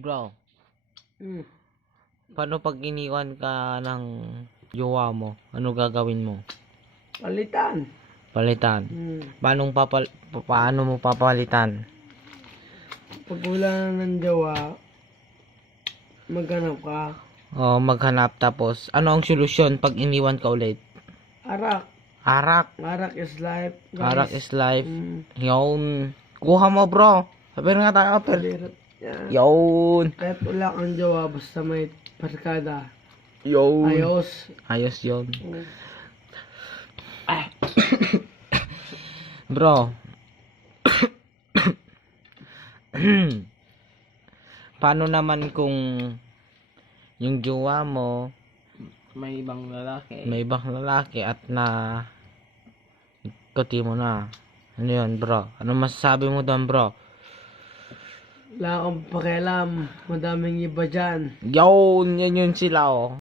Bro, Hmm. paano pag iniwan ka ng jowa mo? Ano gagawin mo? Palitan. Palitan. Hmm. Paano mo papalitan? Pag wala na ng jowa, maghanap ka. O maghanap tapos ano ang solusyon pag iniwan ka ulit? Arak. Arak. Arak is life, guys. Arak is life. Hmm. Yun. Kuha mo bro. Sabi nga tayo. Palirat yan. Yun. Kahit wala kang jowa, basta may barkada. Yun. Ayos. Ayos yun. Hmm. Bro. Paano naman kung yung jowa mo May ibang lalaki. may ibang lalaki at na ikuti mo na? Ano yun bro? Ano masasabi mo doon bro? Wala akong pakialam. Madaming iba dyan. Yun, yun sila oh.